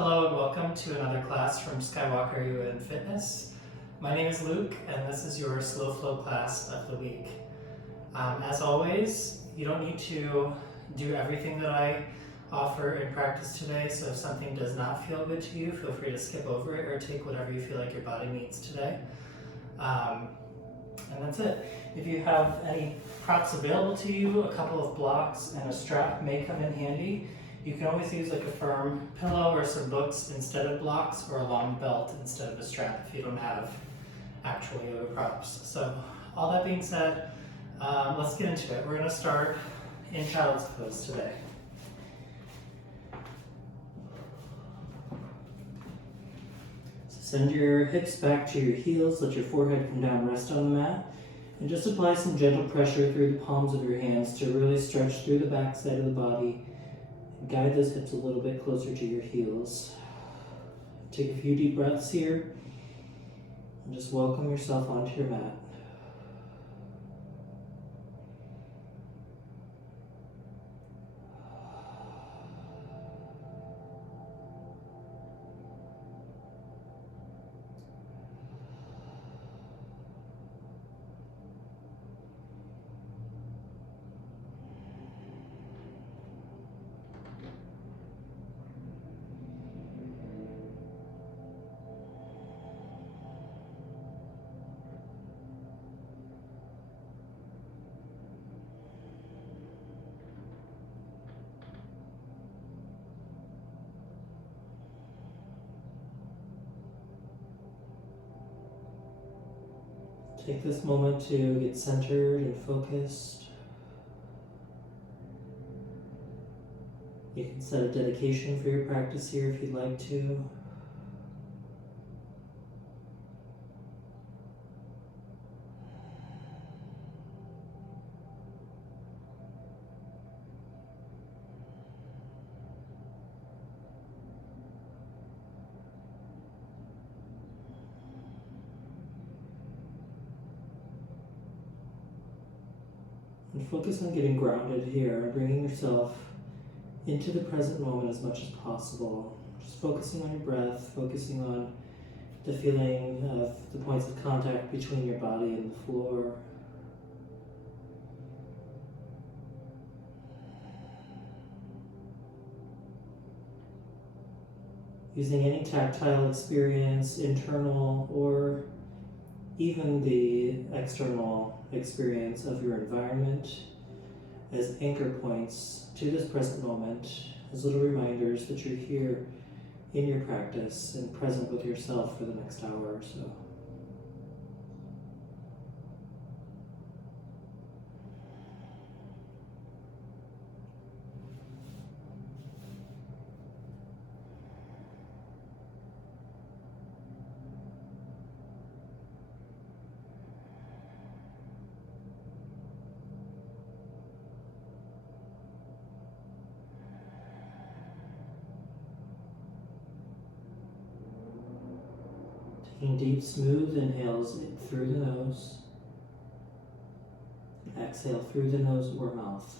Hello and welcome to another class from Skywalker UN Fitness. My name is Luke and this is your slow flow class of the week. As always, you don't need to do everything that I offer in practice today, so if something does not feel good to you, feel free to skip over it or take whatever you feel like your body needs today. And that's it. If you have any props available to you, a couple of blocks and a strap may come in handy. You can always use like a firm pillow or some books instead of blocks, or a long belt instead of a strap if you don't have actual yoga props. So all that being said, let's get into it. We're going to start in child's pose today. So send your hips back to your heels, let your forehead come down, rest on the mat, and just apply some gentle pressure through the palms of your hands to really stretch through the back side of the body. Guide those hips a little bit closer to your heels. Take a few deep breaths here and just welcome yourself onto your mat. Take this moment to get centered and focused. You can set a dedication for your practice here if you'd like to. And focus on getting grounded here and bringing yourself into the present moment as much as possible. Just focusing on your breath, focusing on the feeling of the points of contact between your body and the floor. Using any tactile experience, internal or even the external experience of your environment as anchor points to this present moment, as little reminders that you're here in your practice and present with yourself for the next hour or so. Taking deep, smooth inhales through the nose. Exhale through the nose or mouth.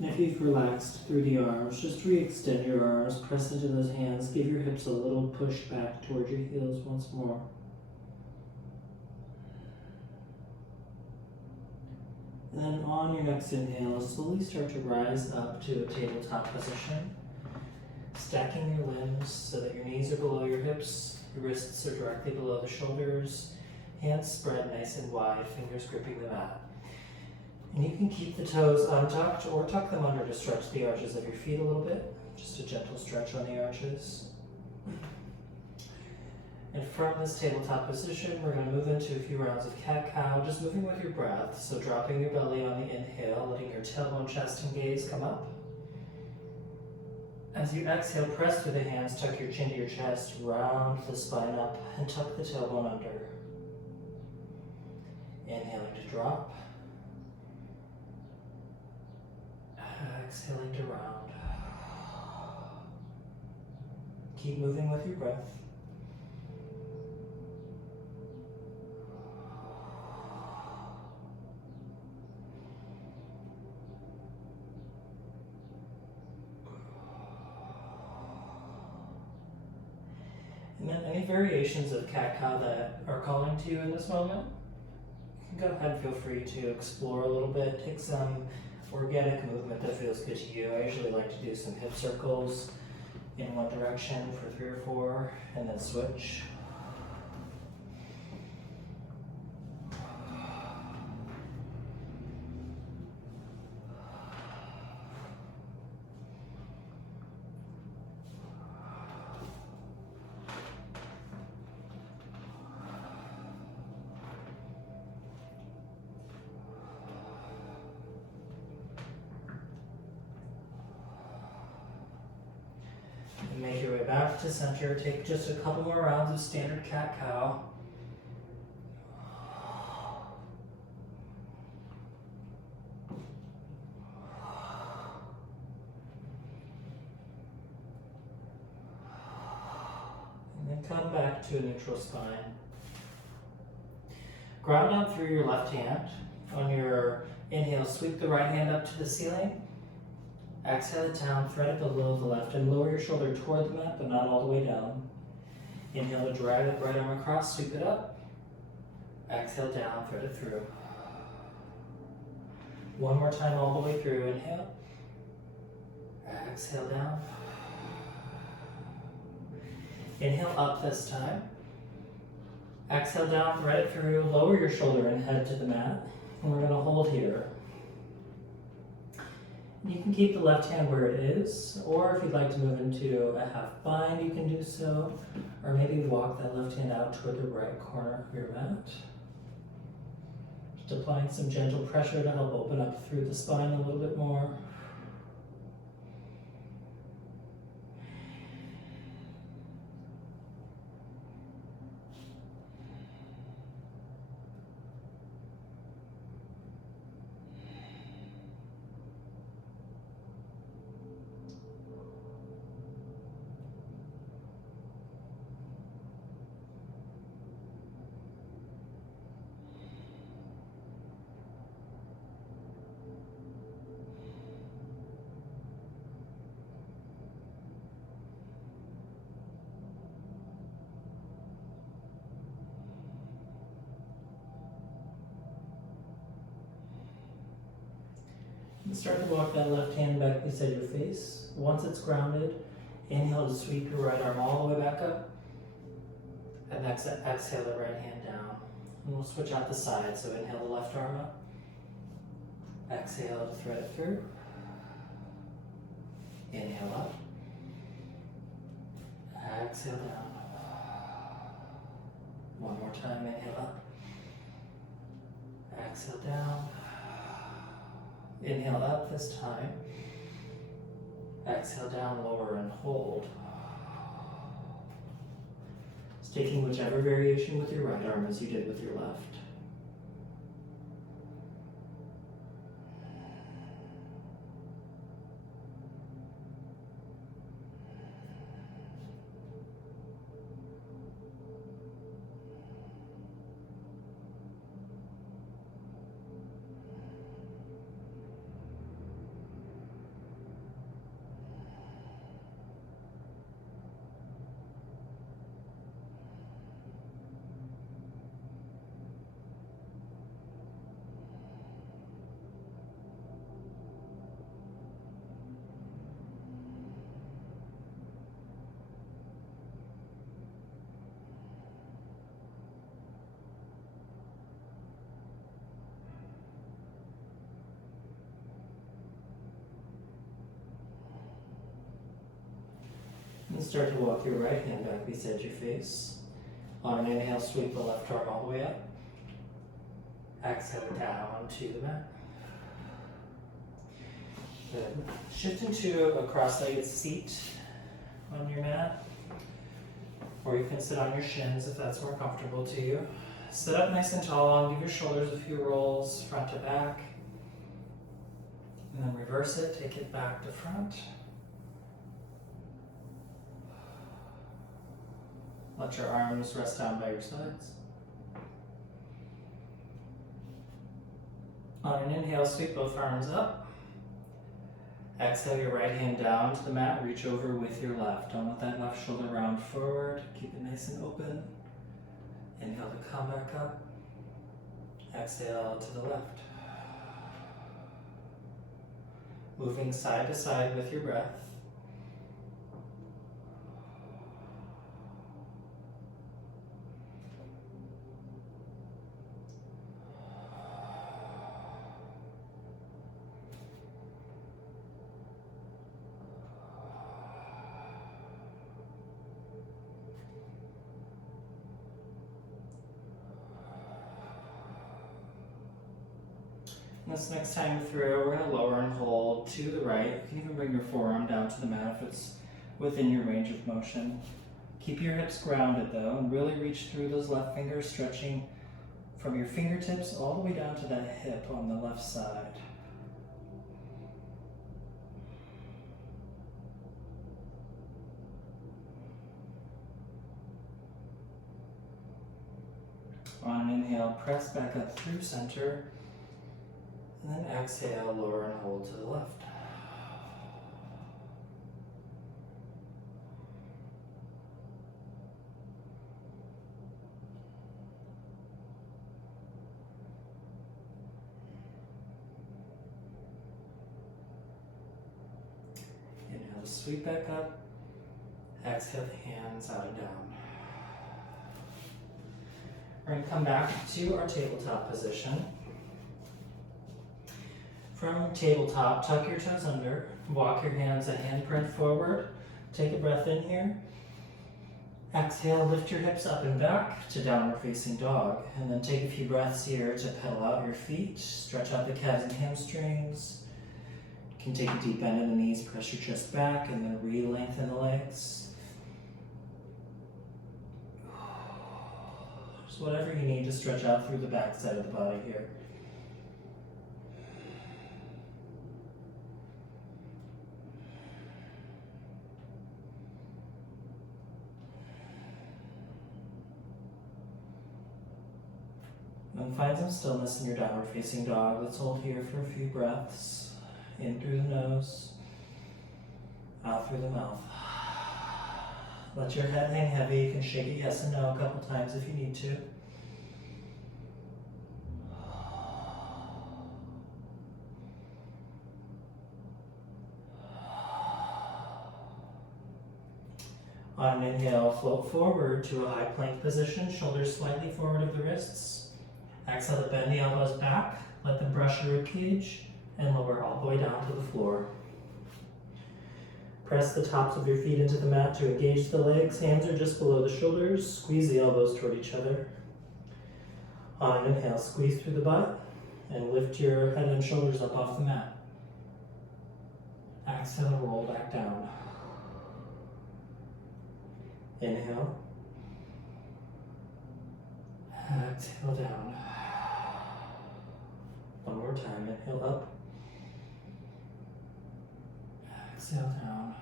And if you've relaxed through the arms, just re-extend your arms, press into those hands, give your hips a little push back towards your heels once more. And then on your next inhale, slowly start to rise up to a tabletop position. Stacking your limbs so that your knees are below your hips, Your wrists are directly below the shoulders, hands spread nice and wide, fingers gripping the mat. And you can keep the toes untucked or tuck them under to stretch the arches of your feet a little bit. Just a gentle stretch on the arches. And from this tabletop position, we're going to move into a few rounds of cat-cow, just moving with your breath. So dropping your belly on the inhale, letting your tailbone, chest, and gaze come up. As you exhale, press through the hands, tuck your chin to your chest, round the spine up, and tuck the tailbone under. Inhaling to drop. Exhaling to round. Keep moving with your breath. And then any variations of cat-cow that are calling to you in this moment, you can go ahead and feel free to explore a little bit. Take some organic movement that feels good to you. I usually like to do some hip circles in one direction for 3 or 4, and then switch. And make your way back to center. Take just a couple more rounds of standard cat-cow. And then come back to a neutral spine. Ground down through your left hand. On your inhale, sweep the right hand up to the ceiling. Exhale it down, thread it below the left, and lower your shoulder toward the mat, but not all the way down. Inhale to drag that right arm across, sweep it up. Exhale down, thread it through. One more time all the way through. Inhale. Exhale down. Inhale up this time. Exhale down, thread it through, lower your shoulder and head to the mat. And we're going to hold here. You can keep the left hand where it is, or if you'd like to move into a half bind, you can do so. Or maybe walk that left hand out toward the right corner of your mat. Just applying some gentle pressure to help open up through the spine a little bit more. And start to walk that left hand back beside your face. Once it's grounded, inhale to sweep your right arm all the way back up. And exhale the right hand down. And we'll switch out the side. So inhale the left arm up. Exhale to thread it through. Inhale up. Exhale down. One more time, inhale up. Exhale down. Inhale up this time. Exhale down, lower, and hold. Just taking whichever variation with your right arm as you did with your left. start to walk your right hand back beside your face. On an inhale, sweep the left arm all the way up. Exhale down to the mat. Good. Shift into a cross-legged seat on your mat, or you can sit on your shins if that's more comfortable to you. Sit up nice and tall and give your shoulders a few rolls, front to back. And then reverse it, take it back to front. Let your arms rest down by your sides. On an inhale, sweep both arms up. Exhale your right hand down to the mat, reach over with your left. Don't let that left shoulder round forward. Keep it nice and open. Inhale to come back up. Exhale to the left. Moving side to side with your breath. This next time through, we're going to lower and hold to the right. You can even bring your forearm down to the mat if it's within your range of motion. Keep your hips grounded though, and really reach through those left fingers, stretching from your fingertips all the way down to that hip on the left side. On an inhale, press back up through center. And then exhale, lower and hold to the left. Inhale to sweep back up. Exhale, hands out and down. We're going to come back to our tabletop position. From tabletop, tuck your toes under, walk your hands a handprint forward, take a breath in here. Exhale, lift your hips up and back to downward facing dog, and then take a few breaths here to pedal out your feet, stretch out the calves and hamstrings. You can take a deep bend in the knees, press your chest back, and then re-lengthen the legs. Just whatever you need to stretch out through the back side of the body here. And find some stillness in your downward facing dog. Let's hold here for a few breaths. In through the nose, out through the mouth. Let your head hang heavy. You can shake it yes and no a couple times if you need to. On an inhale, float forward to a high plank position, shoulders slightly forward of the wrists. Exhale to bend the elbows back, let them brush your rib cage, and lower all the way down to the floor. Press the tops of your feet into the mat to engage the legs. Hands are just below the shoulders. Squeeze the elbows toward each other. On an inhale, squeeze through the butt and lift your head and shoulders up off the mat. Exhale, roll back down. Inhale. Exhale down. One more time. Inhale up. Exhale down.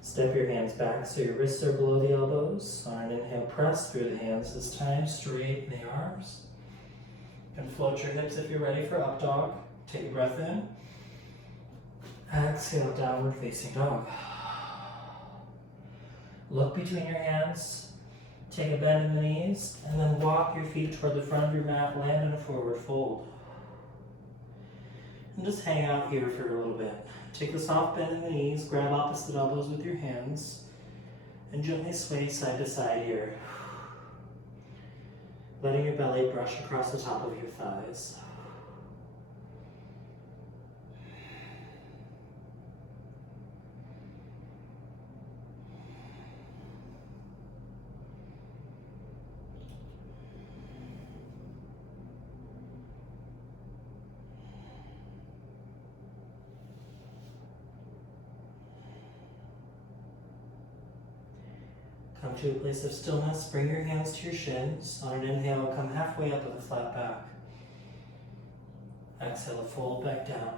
Step your hands back so your wrists are below the elbows. On an inhale, press through the hands this time. Straighten the arms. You can float your hips if you're ready for up dog. Take a breath in. Exhale, downward facing dog. Look between your hands. Take a bend in the knees, and then walk your feet toward the front of your mat, land in a forward fold. And just hang out here for a little bit. Take a soft bend in the knees, grab opposite elbows with your hands, and gently sway side to side here. Letting your belly brush across the top of your thighs. to a place of stillness. Bring your hands to your shins. On an inhale, come halfway up with a flat back. Exhale, fold back down.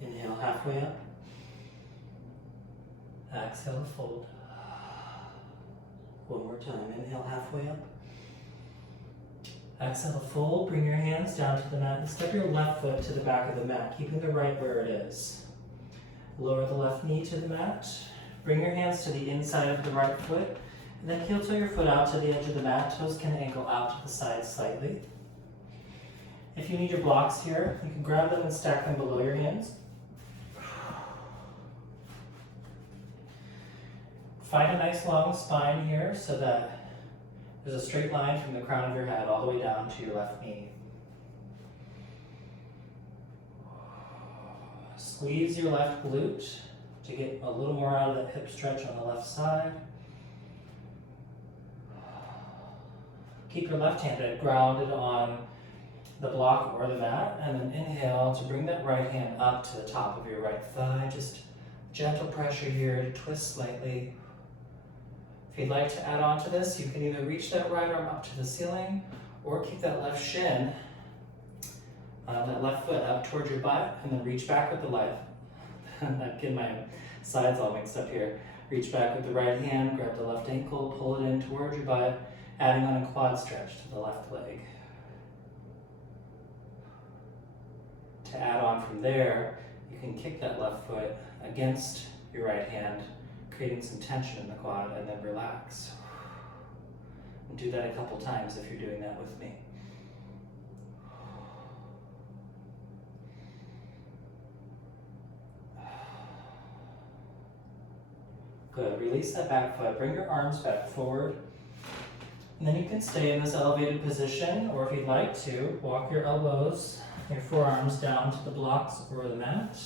Inhale, halfway up. Exhale, fold. One more time. Inhale, halfway up. Exhale, fold. Bring your hands down to the mat and step your left foot to the back of the mat, keeping the right where it is. Lower the left knee to the mat. Bring your hands to the inside of the right foot, and then heel toe your foot out to the edge of the mat. Toes can angle out to the side slightly. If you need your blocks here, you can grab them and stack them below your hands. Find a nice long spine here so that there's a straight line from the crown of your head all the way down to your left knee. Squeeze your left glute to get a little more out of that hip stretch on the left side. Keep your left hand grounded on the block or the mat, and then inhale to bring that right hand up to the top of your right thigh. Just gentle pressure here to twist slightly. If you'd like to add on to this, you can either reach that right arm up to the ceiling or keep that left shin, that left foot up towards your butt, and then reach back with the left. I'm getting my sides all mixed up here. Reach back with the right hand, grab the left ankle, pull it in towards your butt, adding on a quad stretch to the left leg. To add on from there, you can kick that left foot against your right hand, creating some tension in the quad, and then relax. And do that a couple times if you're doing that with me. Good. Release that back foot. Bring your arms back forward. And then you can stay in this elevated position, or if you'd like to, walk your elbows, your forearms down to the blocks or the mat.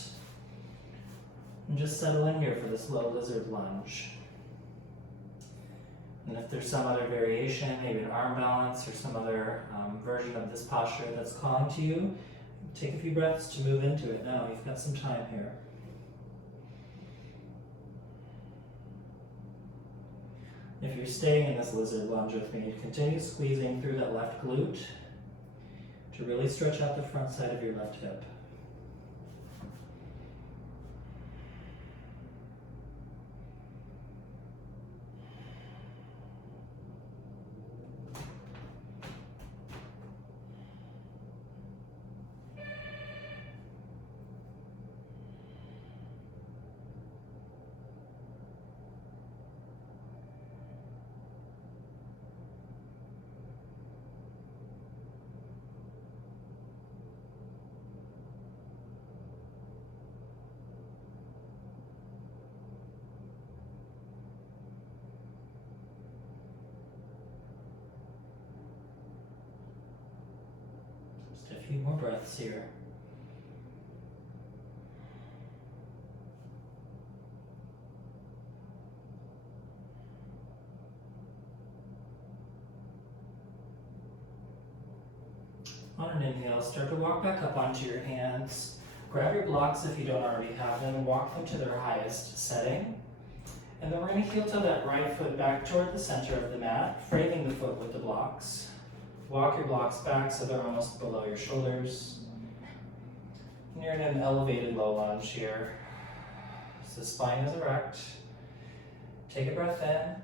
And just settle in here for this low lizard lunge. And if there's some other variation, maybe an arm balance or some other version of this posture that's calling to you, take a few breaths to move into it now. You've got some time here. If you're staying in this lizard lunge with me, continue squeezing through that left glute to really stretch out the front side of your left hip. Just a few more breaths here. On an inhale, start to walk back up onto your hands. Grab your blocks if you don't already have them, walk them to their highest setting. And then we're going to heel toe that right foot back toward the center of the mat, framing the foot with the blocks. Walk your blocks back so they're almost below your shoulders. And you're in an elevated low lunge here. So the spine is erect. Take a breath in.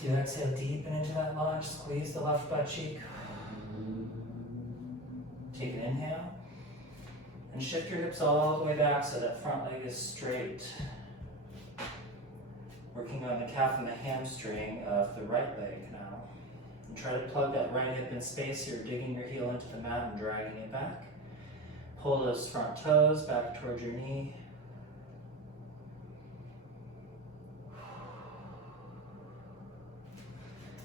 So you exhale, deepen into that lunge, squeeze the left butt cheek. Take an inhale. And shift your hips all the way back so that front leg is straight. Working on the calf and the hamstring of the right leg now. And try to plug that right hip in space. You're digging your heel into the mat and dragging it back. Pull those front toes back towards your knee.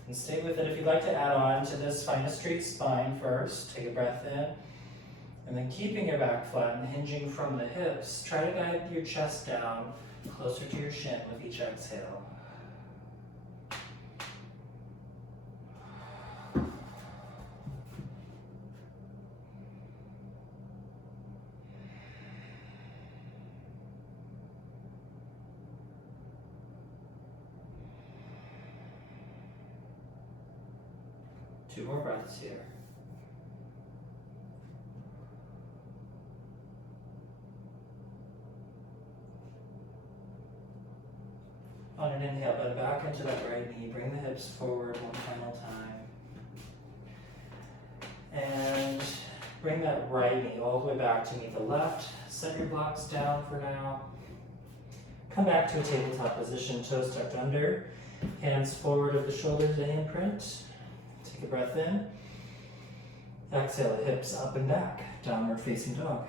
And stay with it. If you'd like to add on to this, find a straight spine first. Take a breath in. And then keeping your back flat and hinging from the hips, try to guide your chest down closer to your shin with each exhale. 2 more breaths here. On an inhale, bend back into that right knee. Bring the hips forward one final time. And bring that right knee all the way back to meet the left. Set your blocks down for now. Come back to a tabletop position, toes tucked under. Hands forward of the shoulders to handprint. Take a breath in. Exhale, the hips up and back. Downward facing dog.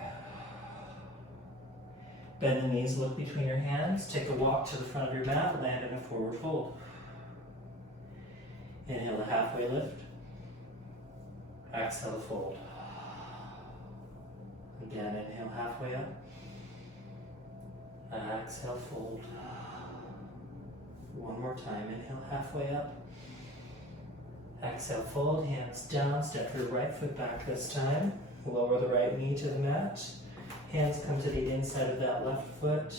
Bend the knees, look between your hands. Take a walk to the front of your mat, land in a forward fold. Inhale the halfway lift. Exhale the fold. Again, inhale halfway up. Exhale, fold. One more time, inhale halfway up. Exhale, fold, hands down, step your right foot back this time. Lower the right knee to the mat. Hands come to the inside of that left foot.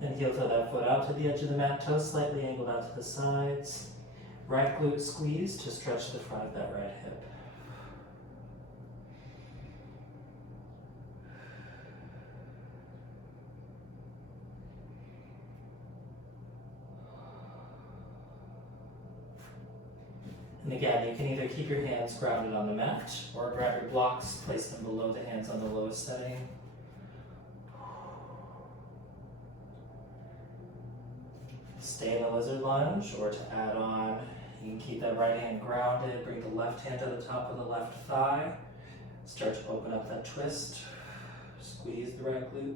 And heel toe that foot out to the edge of the mat, toes slightly angled out to the sides. Right glute squeeze to stretch the front of that right hip. And again, you can either keep your hands grounded on the mat or grab your blocks, place them below the hands on the lowest setting. Stay in the lizard lunge, or to add on, you can keep that right hand grounded, bring the left hand to the top of the left thigh, start to open up that twist, squeeze the right glute.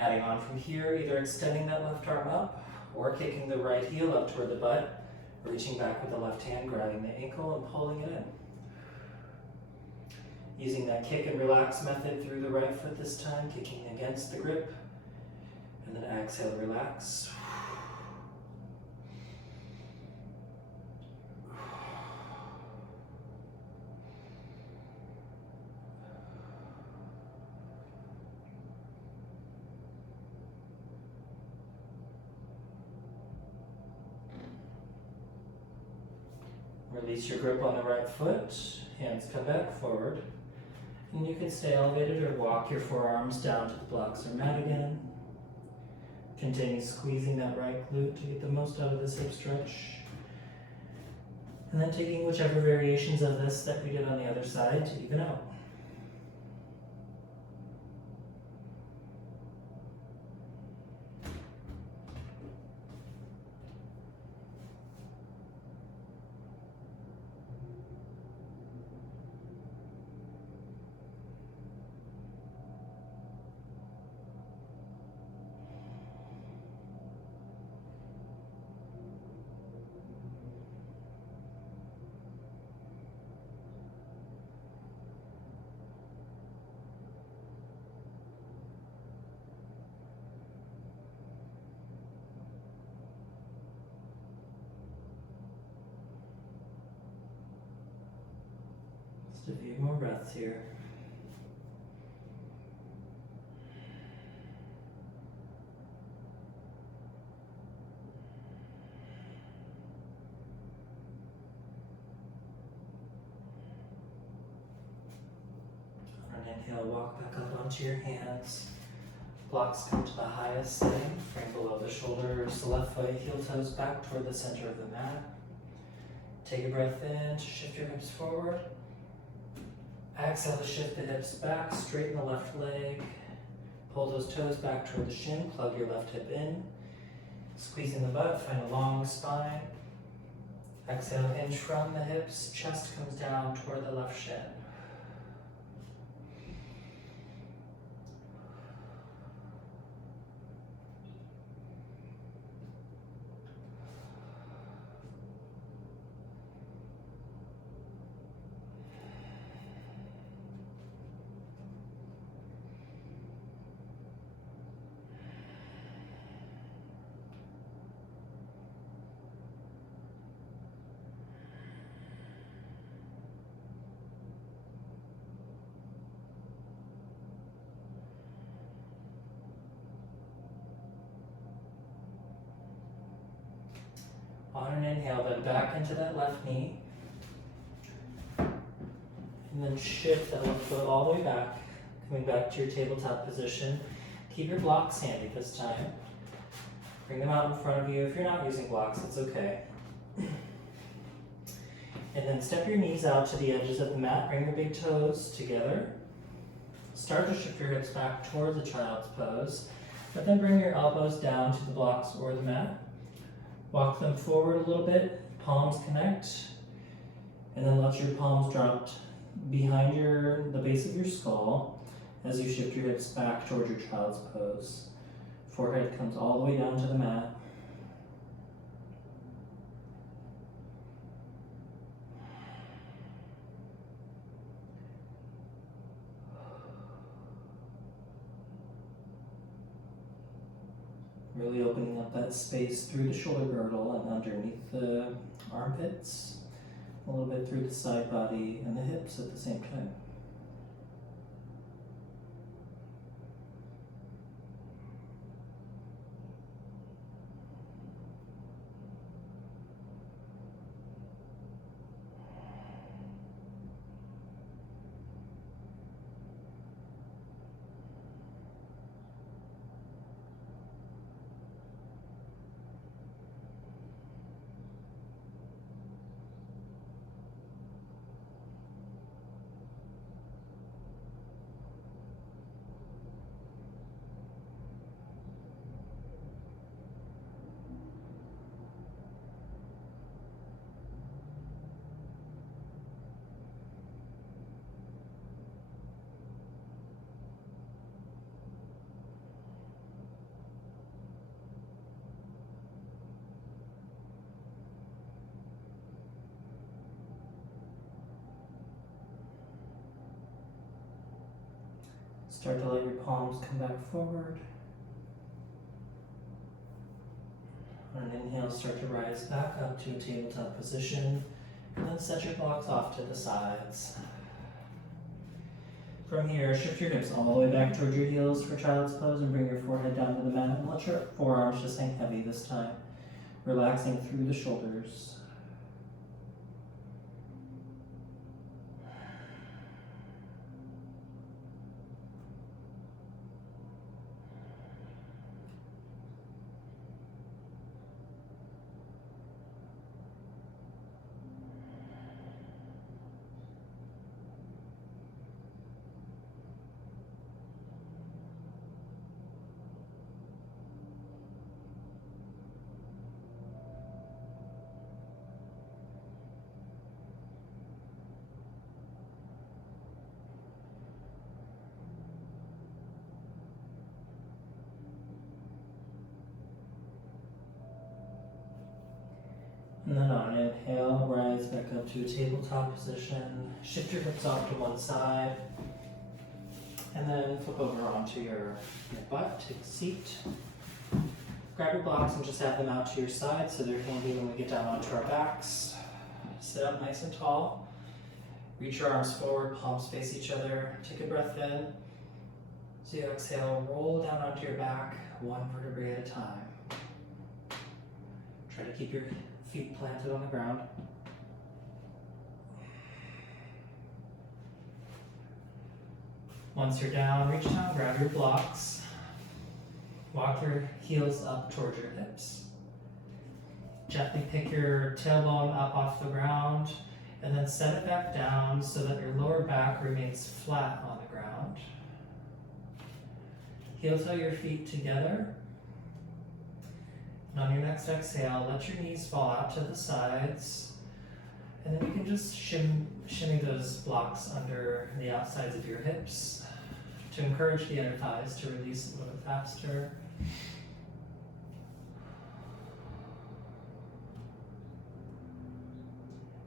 Adding on from here, either extending that left arm up or kicking the right heel up toward the butt. Reaching back with the left hand, grabbing the ankle and pulling it in. Using that kick and relax method through the right foot this time, kicking against the grip. And then exhale, relax. Release your grip on the right foot, hands come back forward, and you can stay elevated or walk your forearms down to the blocks or mat again. Continue squeezing that right glute to get the most out of this hip stretch. And then taking whichever variations of this that we did on the other side to even out. Just a few more breaths here. On an inhale, walk back up onto your hands. Blocks come to the highest setting, frame below the shoulders, the left foot, heel toes back toward the center of the mat. Take a breath in to shift your hips forward. Exhale to shift the hips back, straighten the left leg. Pull those toes back toward the shin, plug your left hip in. Squeezing the butt, find a long spine. Exhale, hinge from the hips, chest comes down toward the left shin. On an inhale, bend back into that left knee. And then shift that left foot all the way back, coming back to your tabletop position. Keep your blocks handy this time. Bring them out in front of you. If you're not using blocks, it's okay. And then step your knees out to the edges of the mat. Bring your big toes together. Start to shift your hips back towards a child's pose, but then bring your elbows down to the blocks or the mat. Walk them forward a little bit, palms connect, and then let your palms drop behind the base of your skull as you shift your hips back towards your child's pose. Forehead comes all the way down to the mat. Really opening up that space through the shoulder girdle and underneath the armpits, a little bit through the side body and the hips at the same time. Start to let your palms come back forward. On an inhale, start to rise back up to a tabletop position, and then set your blocks off to the sides. From here, shift your hips all the way back towards your heels for child's pose and bring your forehead down to the mat and let your forearms just hang heavy this time, relaxing through the shoulders. And then on an inhale, rise back up to a tabletop position. Shift your hips off to one side. And then flip over onto your butt, take a seat. Grab your blocks and just have them out to your side so they're handy when we get down onto our backs. Sit up nice and tall. Reach your arms forward, palms face each other. Take a breath in. So you exhale, roll down onto your back, one vertebrae at a time. Try to keep your feet planted on the ground. Once you're down, reach down, grab your blocks. Walk your heels up towards your hips. Gently pick your tailbone up off the ground and then set it back down so that your lower back remains flat on the ground. Heel toe your feet together. And on your next exhale, let your knees fall out to the sides. And then you can just shimmy those blocks under the outsides of your hips to encourage the inner thighs to release a little bit faster.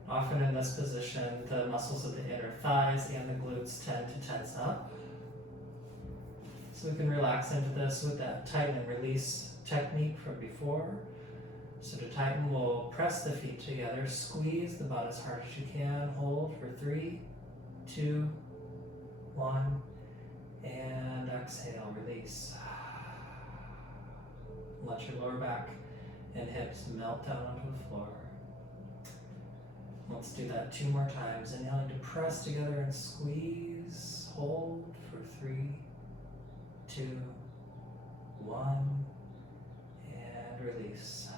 Often in this position, the muscles of the inner thighs and the glutes tend to tense up. So we can relax into this with that tighten and release technique from before. So to tighten, we'll press the feet together, squeeze the butt as hard as you can, hold for 3, 2, 1, and exhale, release. Let your lower back and hips melt down onto the floor. Let's do that 2 more times. Inhaling to press together and squeeze. Hold for 3, 2, 1, and release.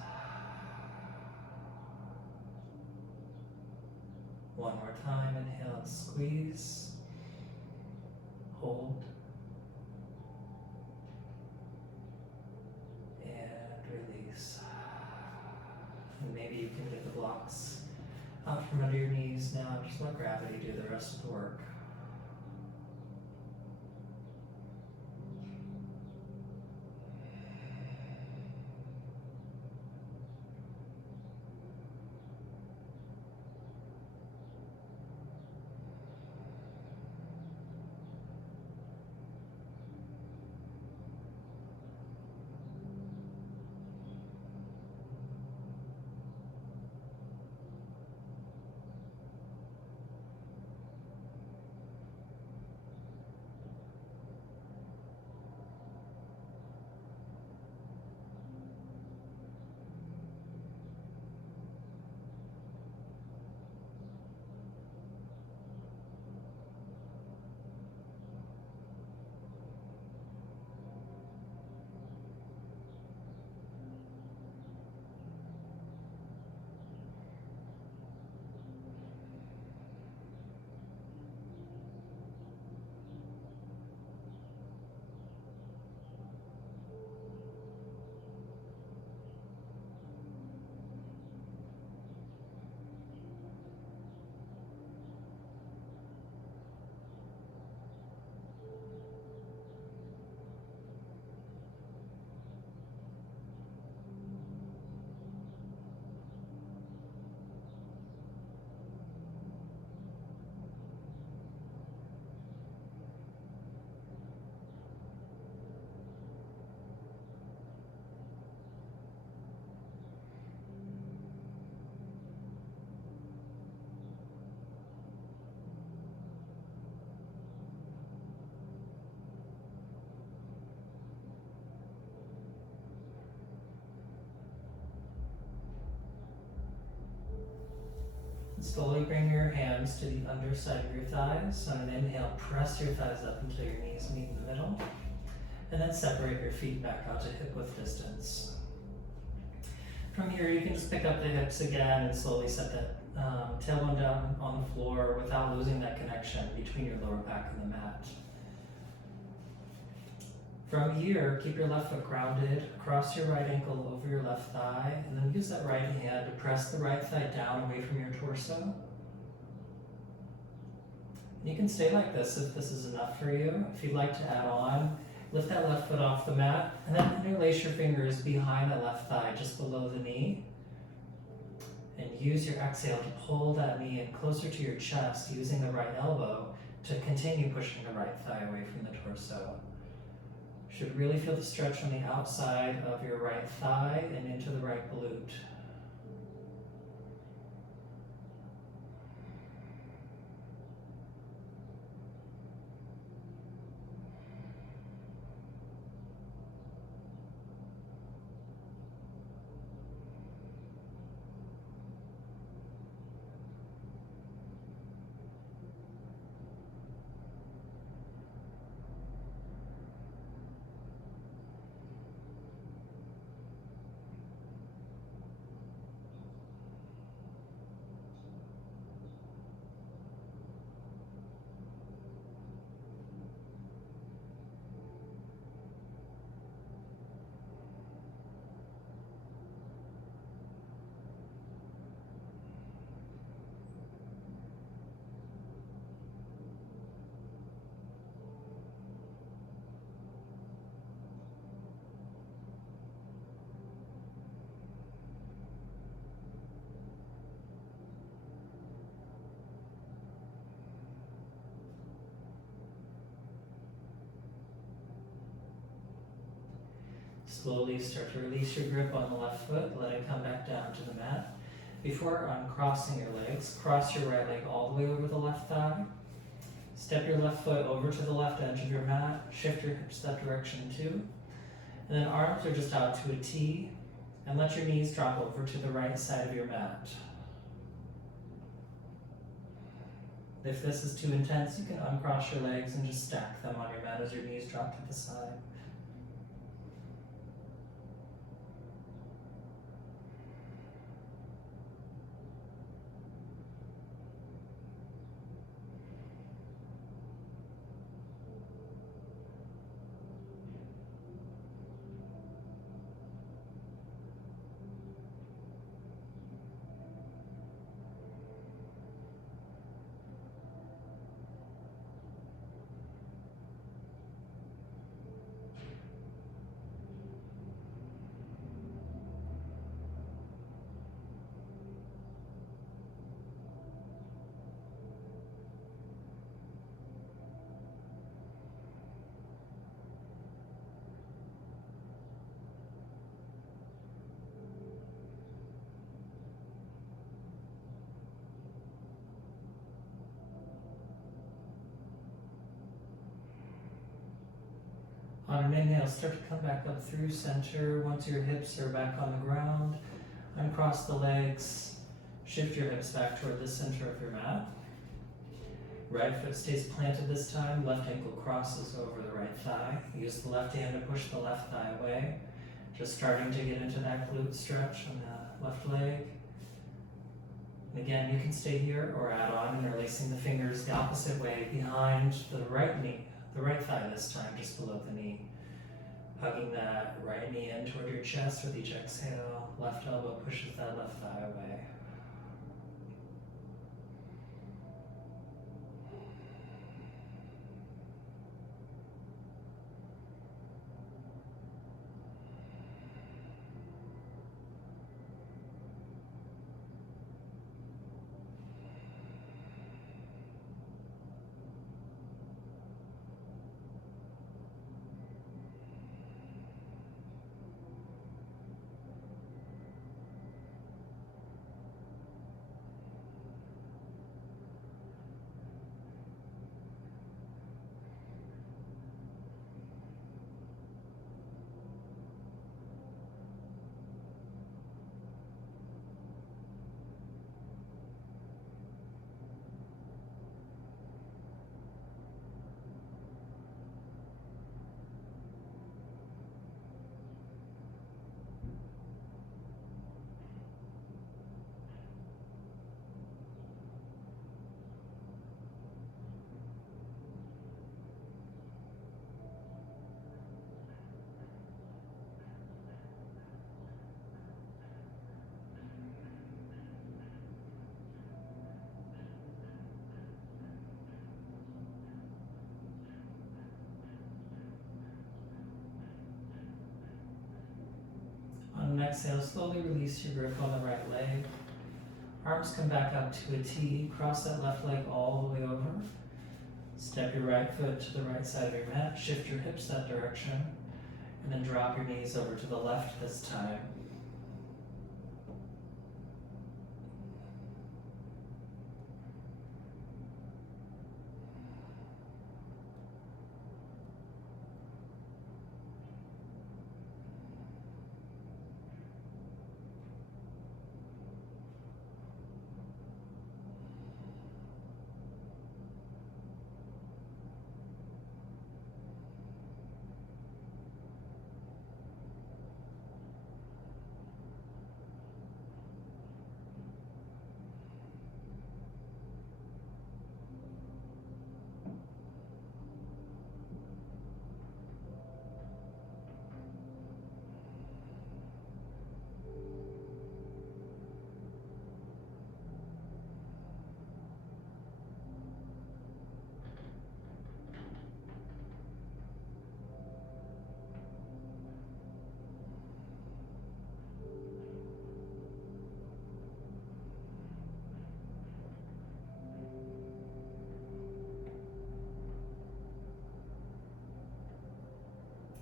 One more time. Inhale and squeeze. Hold. And release. And maybe you can get the blocks out from under your knees now. Just let gravity do the rest of the work. Slowly bring your hands to the underside of your thighs. On an inhale, press your thighs up until your knees meet in the middle. And then separate your feet back out to hip width distance. From here, you can just pick up the hips again and slowly set that tailbone down on the floor without losing that connection between your lower back and the mat. From here, keep your left foot grounded, cross your right ankle over your left thigh, and then use that right hand to press the right thigh down away from your torso. You can stay like this if this is enough for you. If you'd like to add on, lift that left foot off the mat, and then interlace your fingers behind the left thigh, just below the knee. And use your exhale to pull that knee in closer to your chest, using the right elbow to continue pushing the right thigh away from the torso. Should really feel the stretch on the outside of your right thigh and into the right glute. Slowly start to release your grip on the left foot, let it come back down to the mat. Before uncrossing your legs, cross your right leg all the way over the left thigh. Step your left foot over to the left edge of your mat, shift your hips that direction too. And then arms are just out to a T, And let your knees drop over to the right side of your mat. If this is too intense, you can uncross your legs and just stack them on your mat as your knees drop to the side. On an inhale, start to come back up through center. Once your hips are back on the ground, uncross the legs, shift your hips back toward the center of your mat. Right foot stays planted this time, left ankle crosses over the right thigh. Use the left hand to push the left thigh away. Just starting to get into that glute stretch on the left leg. And again, you can stay here or add on, interlacing the fingers the opposite way behind the right knee. The right thigh this time, just below the knee. Hugging that right knee in toward your chest with each exhale. Left elbow pushes that left thigh away. On an exhale, slowly release your grip on the right leg. Arms come back up to a T. Cross that left leg all the way over. Step your right foot to the right side of your mat. Shift your hips that direction. And then drop your knees over to the left this time.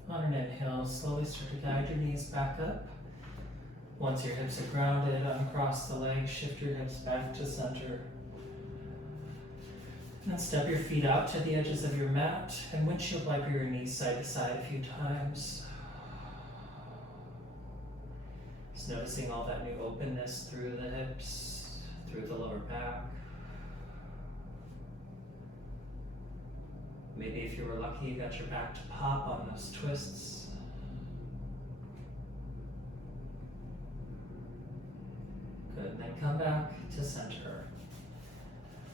On an inhale, slowly start to guide your knees back up. Once your hips are grounded, uncross the legs, shift your hips back to center. And step your feet out to the edges of your mat and windshield wiper your knees side to side a few times. Just noticing all that new openness through the hips, through the lower back. Maybe if you were lucky, you got your back to pop on those twists. Good, and then come back to center.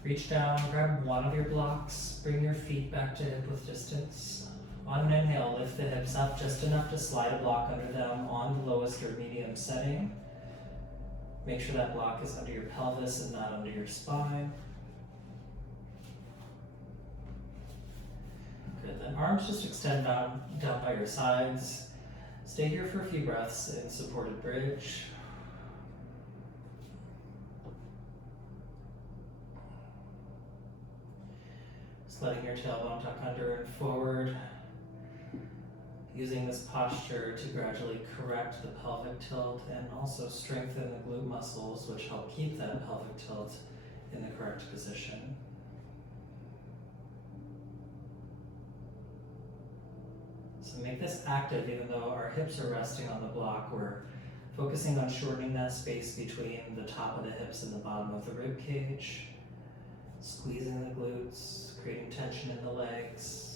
Reach down, grab one of your blocks, bring your feet back to hip width distance. On an inhale, lift the hips up just enough to slide a block under them on the lowest or medium setting. Make sure that block is under your pelvis and not under your spine. Good, then arms just extend down by your sides. Stay here for a few breaths in supported bridge. Just letting your tailbone tuck under and forward. Using this posture to gradually correct the pelvic tilt and also strengthen the glute muscles, which help keep that pelvic tilt in the correct position. So make this active even though our hips are resting on the block. We're focusing on shortening that space between the top of the hips and the bottom of the rib cage. Squeezing the glutes, creating tension in the legs.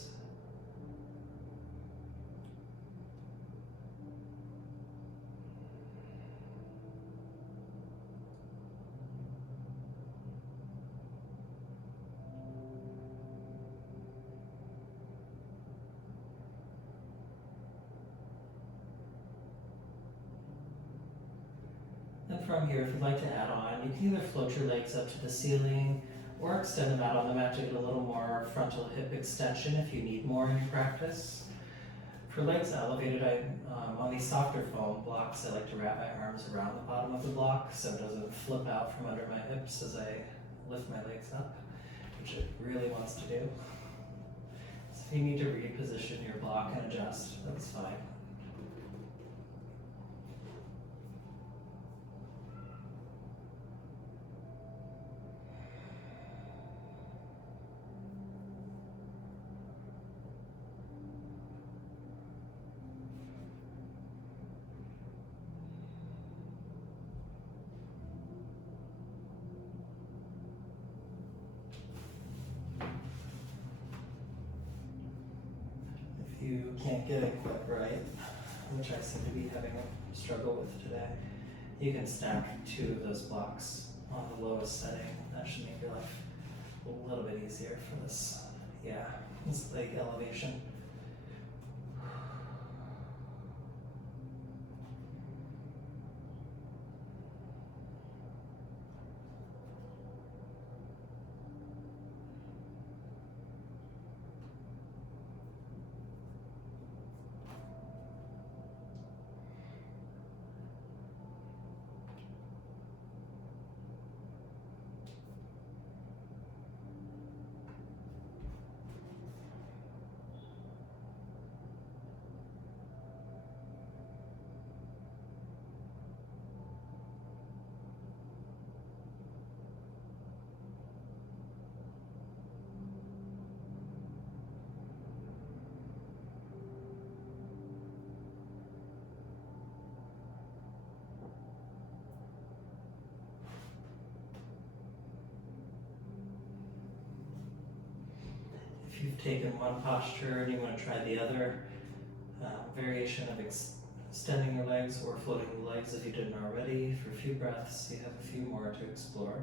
From here, if you'd like to add on, you can either float your legs up to the ceiling or extend them out on the mat to get a little more frontal hip extension if you need more in your practice. For legs elevated, on these softer foam blocks, I like to wrap my arms around the bottom of the block so it doesn't flip out from under my hips as I lift my legs up, which it really wants to do. So if you need to reposition your block and adjust, that's fine. You can't get it quite right, which I seem to be having a struggle with today, you can stack two of those blocks on the lowest setting. That should make your life a little bit easier for this, this leg elevation. If you've taken one posture and you want to try the other, variation of extending your legs or floating the legs if you didn't already, for a few breaths, you have a few more to explore.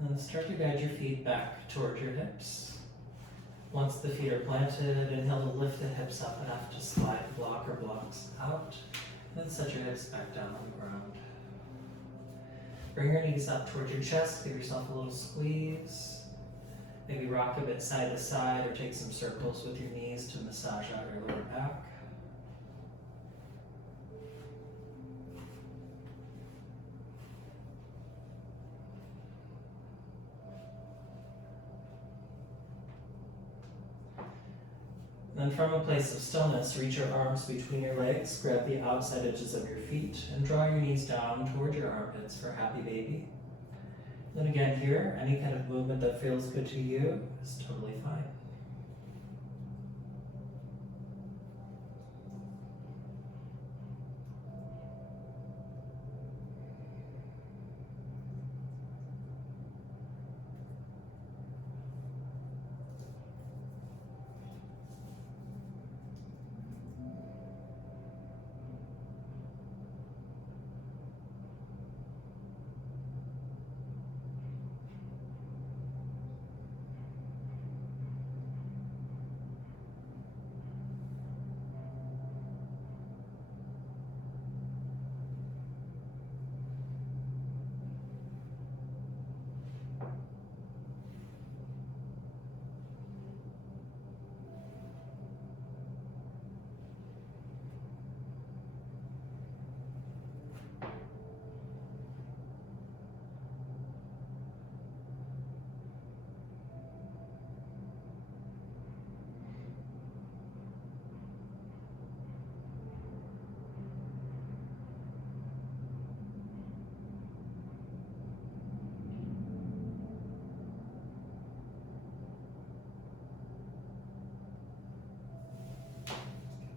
And then start to guide your feet back towards your hips. Once the feet are planted, inhale to lift the hips up enough to slide the block or blocks out. And then set your hips back down on the ground. Bring your knees up towards your chest, give yourself a little squeeze. Maybe rock a bit side to side or take some circles with your knees to massage out your lower back. Then from a place of stillness, reach your arms between your legs, grab the outside edges of your feet, and draw your knees down toward your armpits for happy baby. Then again here, any kind of movement that feels good to you is totally fine.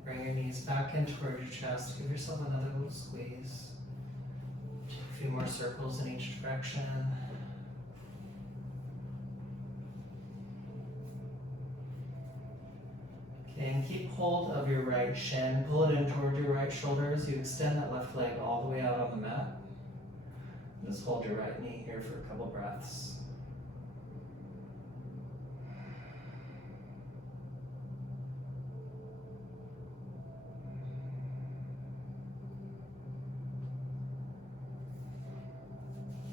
Bring your knees back in toward your chest. Give yourself another little squeeze. Take a few more circles in each direction. Okay, and keep hold of your right shin. Pull it in toward your right shoulder as you extend that left leg all the way out on the mat. Just hold your right knee here for a couple breaths.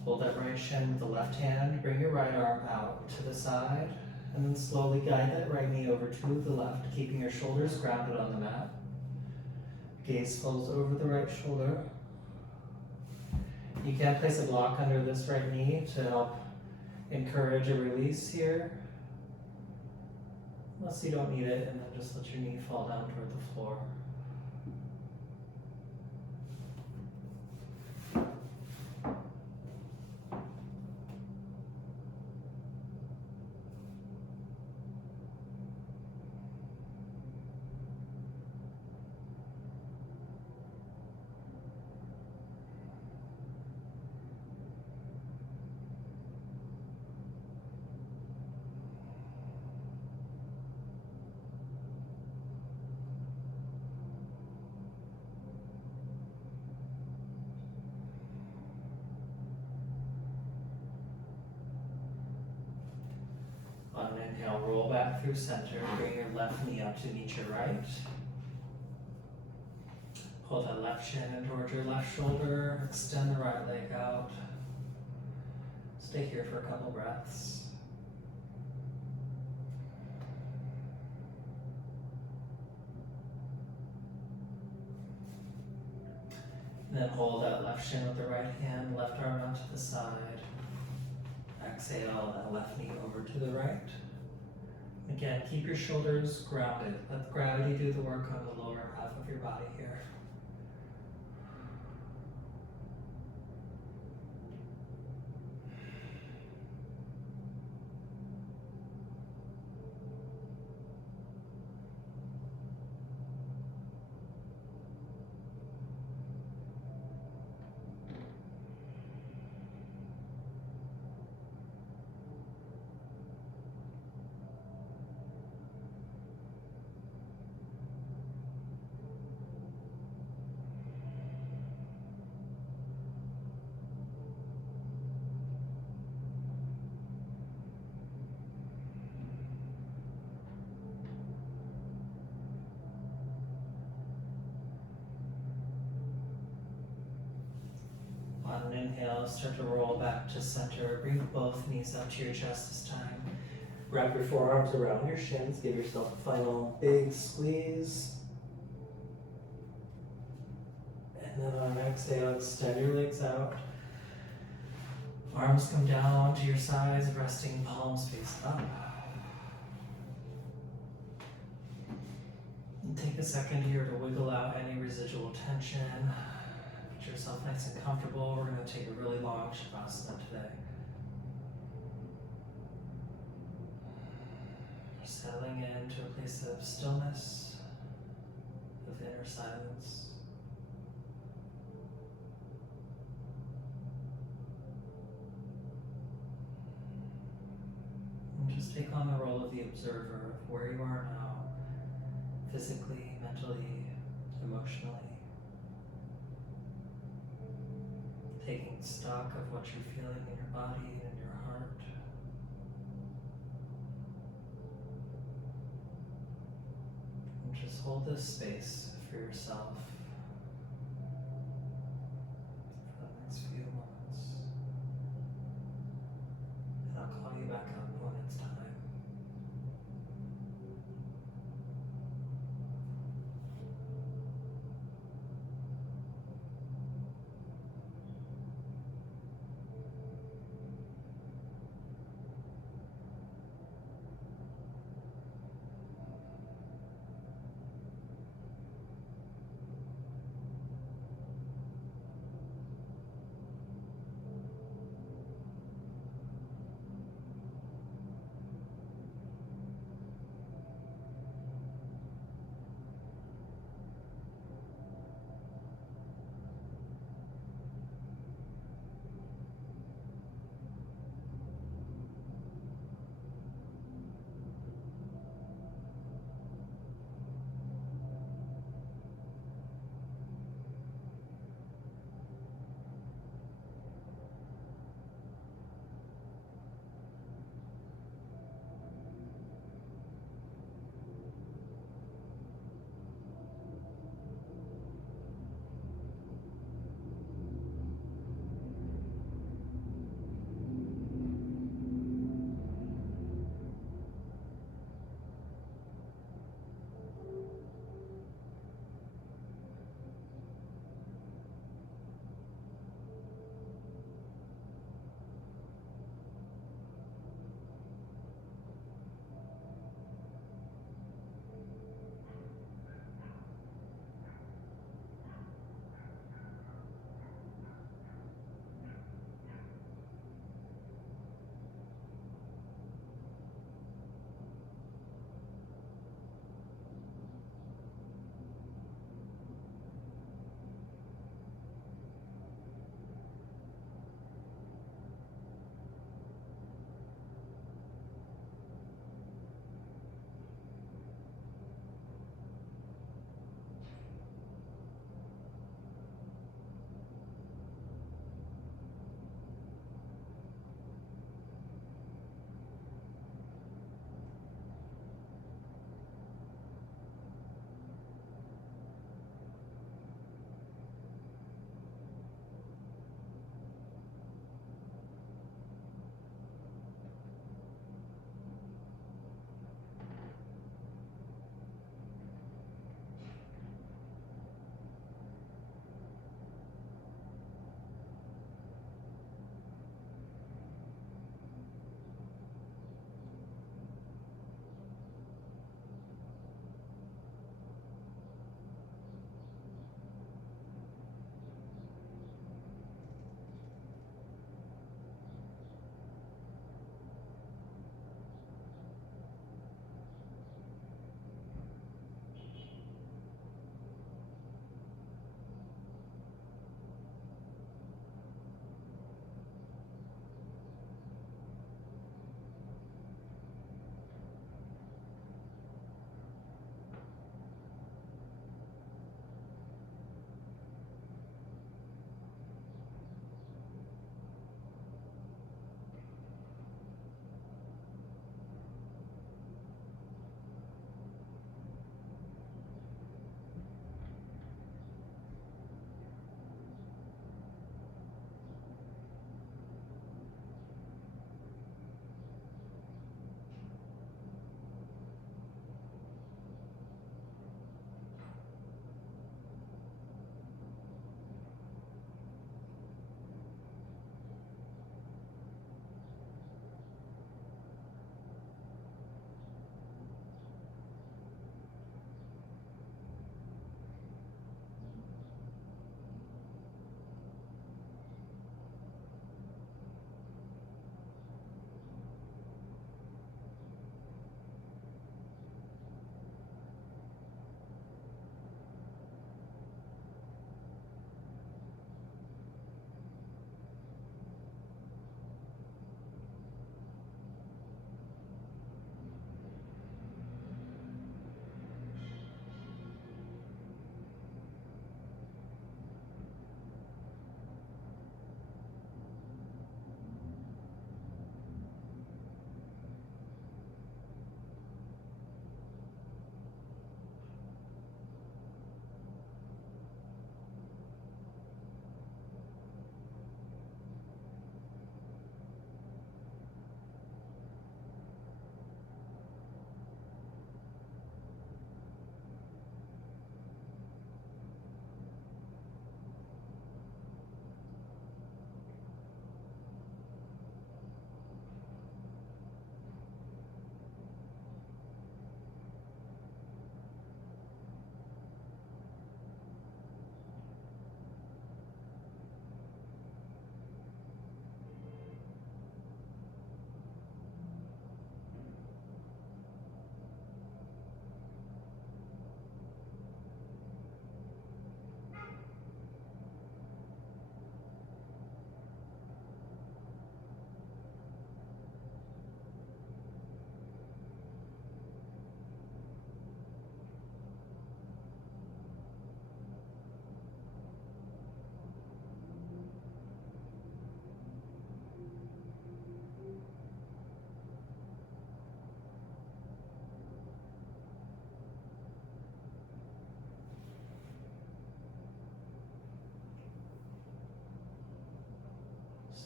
Hold that right shin with the left hand. Bring your right arm out to the side. And then slowly guide that right knee over to the left, keeping your shoulders grounded on the mat. Gaze falls over the right shoulder. You can place a block under this right knee to help encourage a release here. Unless you don't need it, and then just let your knee fall down toward the floor. On an inhale, roll back through center. Bring your left knee up to meet your right. Pull that left shin in towards your left shoulder. Extend the right leg out. Stay here for a couple breaths. Then hold that left shin with the right hand, left arm out to the side. Exhale, that left knee over to the right. Again, keep your shoulders grounded. Let gravity do the work on the lower half of your body here. On an inhale, start to roll back to center. Bring both knees up to your chest this time. Wrap your forearms around your shins. Give yourself a final big squeeze. And then on an exhale, extend your legs out. Arms come down to your sides, resting palms face up. And take a second here to wiggle out any residual tension. Get yourself nice and comfortable. We're going to take a really long Shavasana today. Settling into a place of stillness, of inner silence. And just take on the role of the observer of where you are now, physically, mentally, emotionally. Taking stock of what you're feeling in your body and in your heart. And just hold this space for yourself for the next few moments. And I'll call you back up when it's time.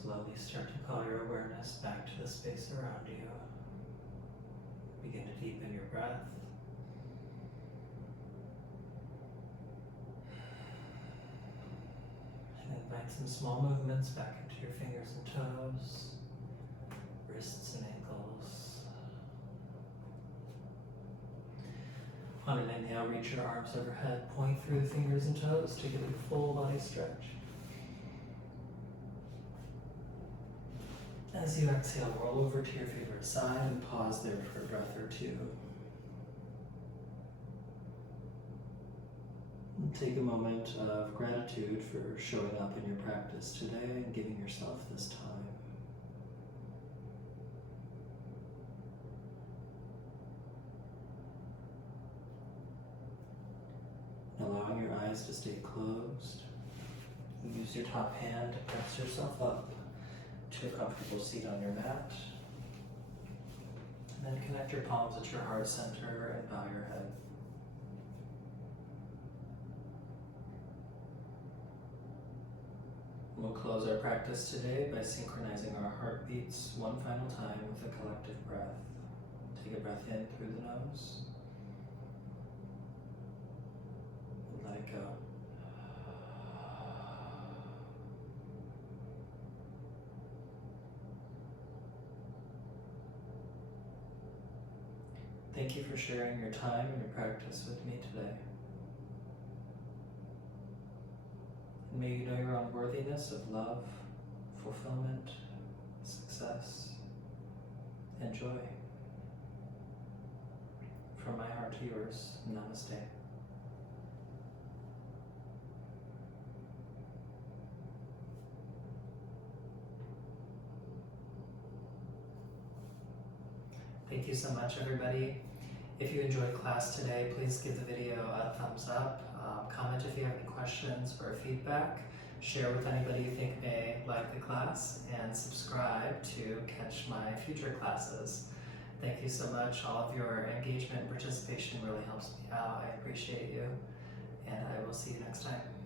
Slowly start to call your awareness back to the space around you. Begin to deepen your breath. And invite some small movements back into your fingers and toes, wrists and ankles. On an inhale, reach your arms overhead, point through the fingers and toes to get a full body stretch. As you exhale, roll over to your favorite side and pause there for a breath or two. And take a moment of gratitude for showing up in your practice today and giving yourself this time. Allowing your eyes to stay closed. Use your top hand to press yourself up to a comfortable seat on your mat. And then connect your palms at your heart center and bow your head. We'll close our practice today by synchronizing our heartbeats one final time with a collective breath. Take a breath in through the nose. And let it go. Thank you for sharing your time and your practice with me today. And may you know your own worthiness of love, fulfillment, success, and joy. From my heart to yours, namaste. Thank you so much, everybody. If you enjoyed class today, please give the video a thumbs up. Comment if you have any questions or feedback. Share with anybody you think may like the class, and subscribe to catch my future classes. Thank you so much. All of your engagement and participation really helps me out. I appreciate you, and I will see you next time.